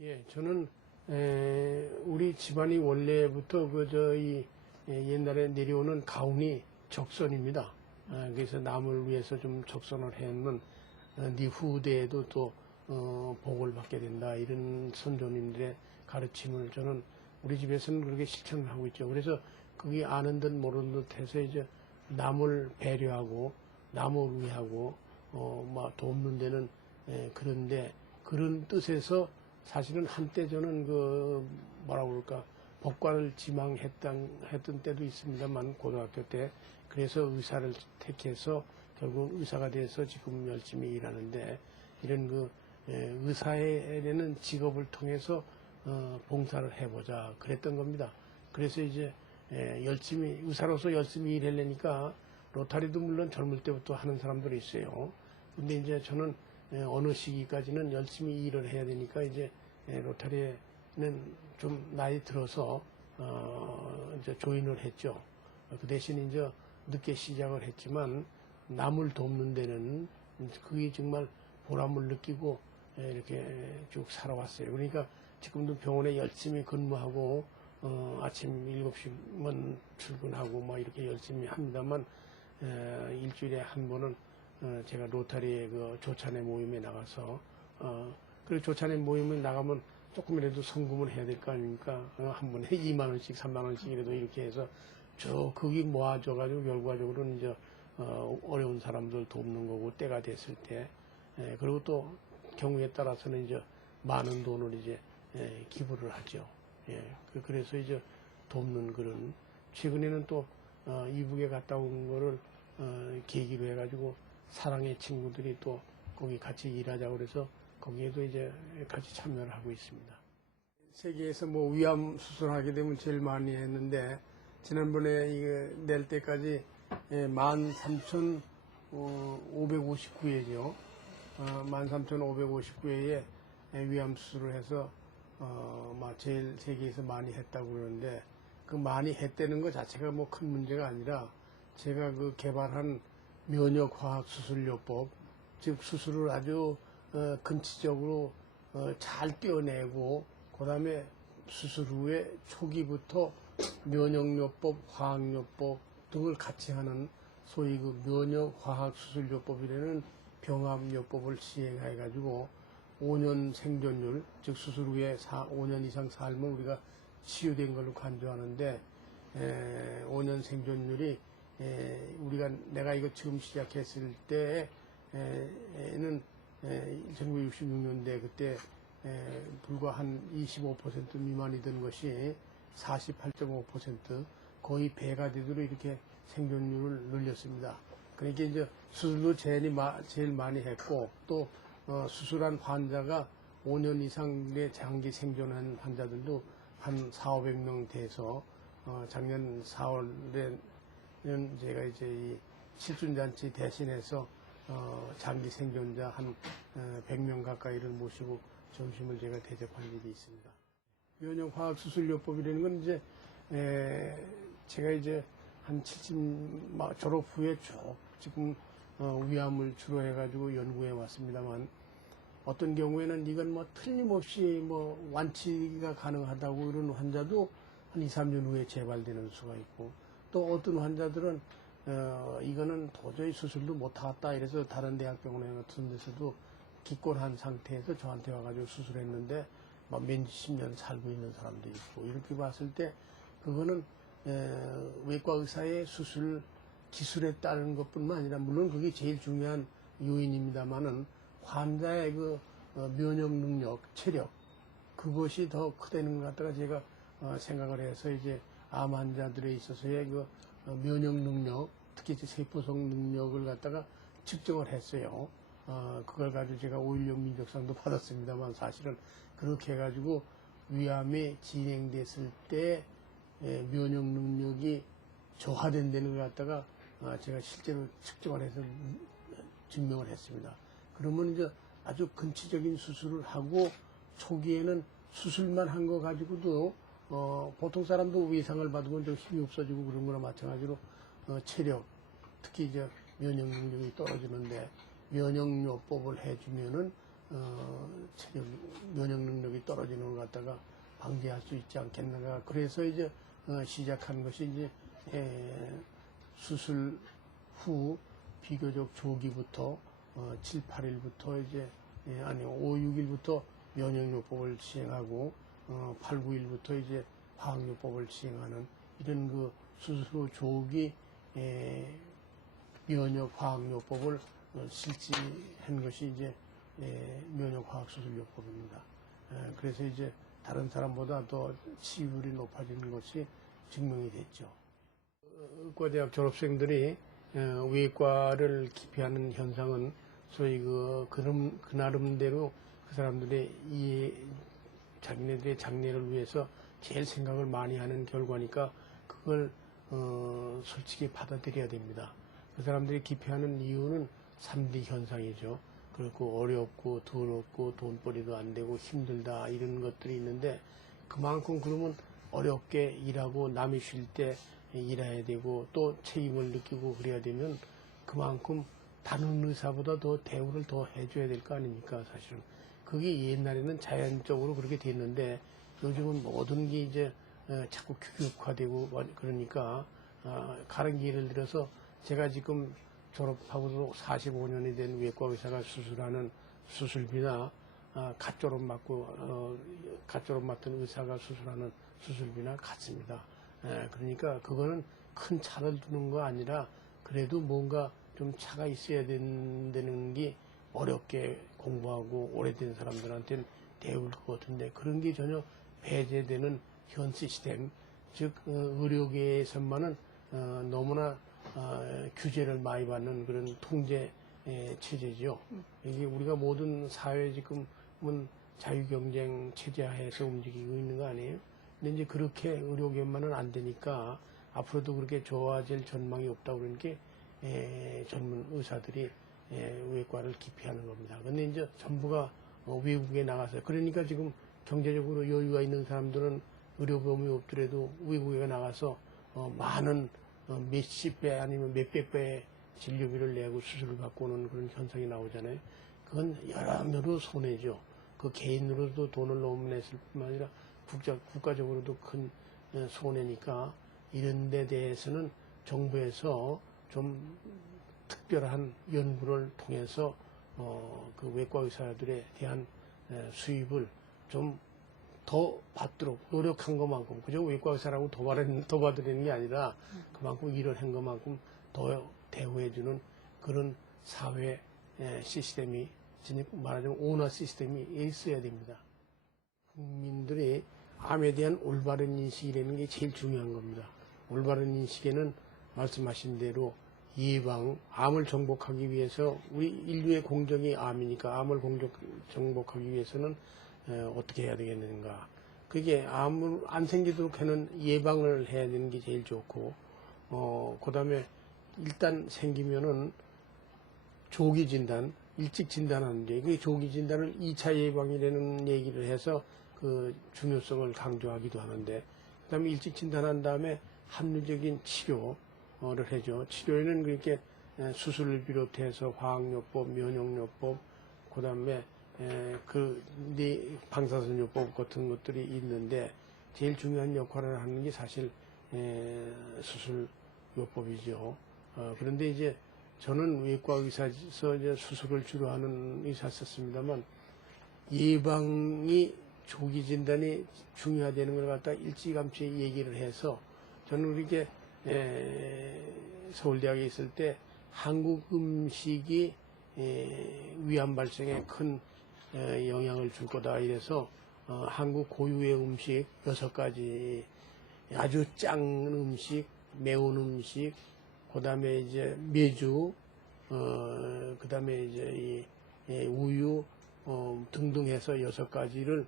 예, 저는 우리 집안이 원래부터 저희 옛날에 내려오는 가훈이 적선입니다. 그래서 남을 위해서 좀 적선을 했는 네 후대에도 또 복을 받게 된다, 이런 선조님들의 가르침을 저는 우리 집에서는 그렇게 실천을 하고 있죠. 그래서 그게 아는 듯 모르는 듯 해서 이제 남을 배려하고 남을 위하고 막 돕는 데는 그런데 그런 뜻에서 사실은 한때 저는 뭐라고 그럴까, 법관을 지망했던 때도 있습니다만, 고등학교 때. 그래서 의사를 택해서 결국 의사가 돼서 지금 열심히 일하는데, 이런 의사에 대한 직업을 통해서 봉사를 해보자 그랬던 겁니다. 그래서 이제 열심히 의사로서 열심히 일하려니까 로타리도 물론 젊을 때부터 하는 사람들이 있어요. 근데 이제 저는 어느 시기까지는 열심히 일을 해야 되니까 이제 로타리에는 좀 나이 들어서 이제 조인을 했죠. 그 대신 이제 늦게 시작을 했지만 남을 돕는 데는 그게 정말 보람을 느끼고 이렇게 쭉 살아왔어요. 그러니까 지금도 병원에 열심히 근무하고 아침 7시면 출근하고 막 이렇게 열심히 합니다만, 일주일에 한 번은 제가 로타리의 조찬회 모임에 나가서 그리고 조찬회 모임에 나가면 조금이라도 성금을 해야 될 거 아닙니까? 한 번에 2만 원씩 3만 원씩이라도 이렇게 해서 거기 모아줘 가지고 결과적으로는 이제 어려운 사람들 돕는 거고, 때가 됐을 때 그리고 또 경우에 따라서는 이제 많은 돈을 이제 기부를 하죠. 그래서 이제 돕는 그런, 최근에는 또 이북에 갔다 온 거를 계기로 해가지고 사랑의 친구들이 또 거기 같이 일하자고 그래서 거기에도 이제 같이 참여를 하고 있습니다. 세계에서 뭐 위암 수술하게 되면 제일 많이 했는데, 지난번에 이게 낼 때까지 13,559회죠. 13,559회에 위암 수술을 해서 제일 세계에서 많이 했다고 그러는데, 그 많이 했다는 것 자체가 뭐 큰 문제가 아니라 제가 개발한 면역화학 수술요법, 즉 수술을 아주 근치적으로 잘 떼어내고, 그 다음에 수술 후에 초기부터 면역요법, 화학요법 등을 같이 하는 소위 면역화학 수술요법이라는 병합요법을 시행해가지고 5년 생존율, 즉 수술 후에 5년 이상 살면 우리가 치유된 걸로 간주하는데, 5년 생존율이 내가 이거 처음 시작했을 때에는 1966년대 그때 불과 한 25% 미만이던 것이 48.5%, 거의 배가 되도록 이렇게 생존율을 늘렸습니다. 그러니까 이제 수술도 제일 많이 했고, 또 수술한 환자가 5년 이상의 장기 생존한 환자들도 한 400~500명 돼서 작년 4월에는 제가 이제 이 실순잔치 대신해서 장기 생존자 한 100명 가까이를 모시고 점심을 제가 대접한 일이 있습니다. 면역화학 수술요법이라는 건 이제 제가 이제 한 70 졸업 후에 쭉 지금 위암을 주로 해가지고 연구해 왔습니다만, 어떤 경우에는 이건 뭐 틀림없이 완치가 가능하다고 그런 환자도 한 2~3년 후에 재발되는 수가 있고, 또 어떤 환자들은 이거는 도저히 수술도 못하겠다 이래서 다른 대학병원 같은 데서도 기권한 상태에서 저한테 와가지고 수술했는데 몇 10년 살고 있는 사람도 있고, 이렇게 봤을 때 그거는 외과 의사의 수술 기술에 따른 것뿐만 아니라, 물론 그게 제일 중요한 요인입니다만은 환자의 면역 능력, 체력, 그것이 더 크다는 것 같다가 제가 생각을 해서 이제 암 환자들에 있어서의 면역 능력, 특히 세포성 능력을 갖다가 측정을 했어요. 그걸 가지고 제가 5.16 민족상도 받았습니다만, 사실은 그렇게 해가지고 위암이 진행됐을 때 면역 능력이 저하된다는 걸 갖다가 제가 실제로 측정을 해서 증명을 했습니다. 그러면 이제 아주 근치적인 수술을 하고, 초기에는 수술만 한 거 가지고도 보통 사람도 외상을 받으면 좀 힘이 없어지고 그런 거나 마찬가지로 체력, 특히 이제 면역 능력이 떨어지는데, 면역요법을 해주면은 체력 면역 능력이 떨어지는 걸 갖다가 방지할 수 있지 않겠는가. 그래서 이제 시작한 것이 이제 수술 후 비교적 조기부터 7, 8일부터 이제 아니 5, 6일부터 면역요법을 시행하고 8, 9일부터 이제 화학요법을 시행하는 이런 그 수술 후 조기 면역 화학요법을 실시한 것이 이제 면역화학수술요법입니다. 그래서 이제 다른 사람보다 더 치유율이 높아지는 것이 증명이 됐죠. 의과대학 졸업생들이 외과를 기피하는 현상은 소위 그 나름대로 그 사람들의 자기네들의 장래를 위해서 제일 생각을 많이 하는 결과니까 그걸 솔직히 받아들여야 됩니다. 그 사람들이 기피하는 이유는 3D 현상이죠. 그렇고 어렵고 더럽고 돈벌이도 안 되고 힘들다 이런 것들이 있는데 그만큼 그러면 어렵게 일하고 남이 쉴 때 일해야 되고 또 책임을 느끼고 그래야 되면 그만큼 다른 의사보다 더 대우를 더 해줘야 될 거 아닙니까 사실은. 그게 옛날에는 자연적으로 그렇게 됐는데 요즘은 모든 게 이제 자꾸 규격화되고 그러니까 가령 예를 들어서 제가 지금 졸업하고도 45년이 된 외과 의사가 수술하는 수술비나 갓 졸업 맡은 의사가 수술하는 수술비나 같습니다. 그러니까 그거는 큰 차를 두는 거 아니라 그래도 뭔가 좀 차가 있어야 된다는 게 어렵게 공부하고 오래된 사람들한테는 대우일 것 같은데 그런 게 전혀 배제되는 현 시스템, 즉 의료계에서만은 너무나 규제를 많이 받는 그런 통제 체제죠. 이게 우리가 모든 사회 지금은 자유경쟁 체제하에서 움직이고 있는 거 아니에요? 근데 이제 그렇게 의료계만은 안 되니까 앞으로도 그렇게 좋아질 전망이 없다고 그러니까 전문 의사들이 외과를 기피하는 겁니다. 근데 이제 전부가 외국에 나가서 그러니까 지금 경제적으로 여유가 있는 사람들은 의료보험이 없더라도 외국에 나가서 많은 몇십 배 아니면 몇백 배의 진료비를 내고 수술을 받고 오는 그런 현상이 나오잖아요. 그건 여러모로 손해죠. 그 개인으로도 돈을 너무 냈을 뿐만 아니라 국가적으로도 큰 손해니까 이런 데 대해서는 정부에서 좀 특별한 연구를 통해서 그 외과 의사들에 대한 수입을 좀 더 받도록 노력한 것만큼 그저 외과 의사라고 더 받으려는 게 아니라 그만큼 일을 한 것만큼 더 대우해주는 그런 사회 시스템이 말하자면 온화 시스템이 있어야 됩니다. 국민들이 암에 대한 올바른 인식이라는 게 제일 중요한 겁니다. 올바른 인식에는 말씀하신 대로 예방, 암을 정복하기 위해서 우리 인류의 공적이 암이니까 암을 정복하기 위해서는 어떻게 해야 되겠는가. 그게 암을 안 생기도록 하는 예방을 해야 되는 게 제일 좋고, 그 다음에 일단 생기면은 조기 진단, 일찍 진단하는데, 그 조기 진단을 2차 예방이라는 얘기를 해서 그 중요성을 강조하기도 하는데, 그 다음에 일찍 진단한 다음에 합리적인 치료를 해줘. 치료에는 그렇게 수술을 비롯해서 화학요법, 면역요법, 그 다음에 방사선요법 같은 것들이 있는데 제일 중요한 역할을 하는 게 사실 수술요법이죠. 그런데 이제 저는 외과 의사에서 이제 수술을 주로 하는 의사였습니다만 예방이 조기 진단이 중요하다는 걸 갖다 일찌감치 얘기를 해서 저는 그렇게 서울대학에 있을 때 한국 음식이 위암 발생에 큰 영향을 줄 거다 이래서 한국 고유의 음식 6가지 아주 짠 음식, 매운 음식, 그 다음에 이제 메주, 그 다음에 이제 우유 등등 해서 6가지를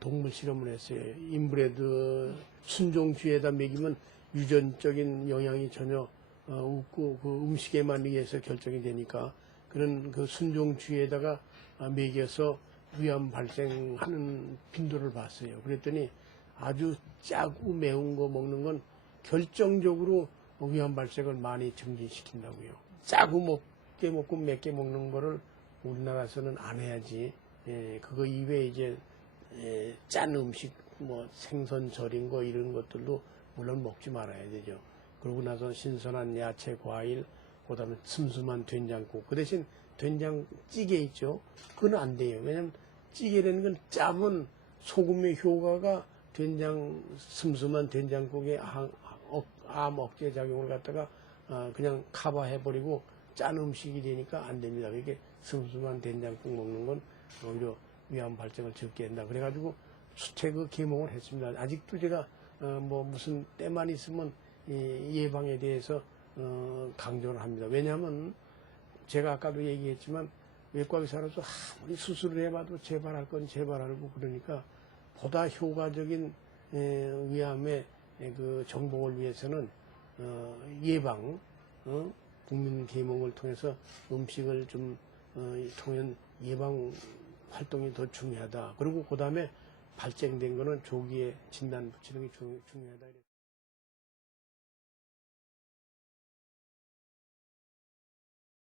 동물 실험을 했어요. 인브레드 순종주에다 먹이면 유전적인 영향이 전혀 없고 그 음식에만 의해서 결정이 되니까 그런 그 순종주에다가 먹여서 위암 발생하는 빈도를 봤어요. 그랬더니 아주 짜고 매운 거 먹는 건 결정적으로 위암 발생을 많이 증진시킨다고요. 짜고 먹게 먹고 맵게 먹는 거를 우리나라에서는 안 해야지. 그거 이외에 이제 짠 음식, 뭐 생선 절인 거 이런 것들도 물론 먹지 말아야 되죠. 그러고 나서 신선한 야채, 과일, 그다음에 슴슴한 된장국. 그 대신 된장찌개 있죠. 그건 안 돼요. 왜냐면 찌개라는 건 짜면 소금의 효과가 슴슴한 된장국에 암 억제 작용을 갖다가 그냥 커버해버리고 짠 음식이 되니까 안 됩니다. 이렇게 슴슴한 된장국 먹는 건 오히려 위암 발생을 적게 한다. 그래가지고 수태그 계몽을 했습니다. 아직도 제가 뭐 무슨 때만 있으면 예방에 대해서 강조를 합니다. 왜냐하면 제가 아까도 얘기했지만 외과 의사로서 아무리 수술을 해봐도 재발할 건 재발하고 그러니까 보다 효과적인 위암의 그 정복을 위해서는 예방, 국민 계몽을 통해서 음식을 좀 통한 예방 활동이 더 중요하다. 그리고 그 다음에 발생된 거는 조기에 진단 붙이는 게 중요하다.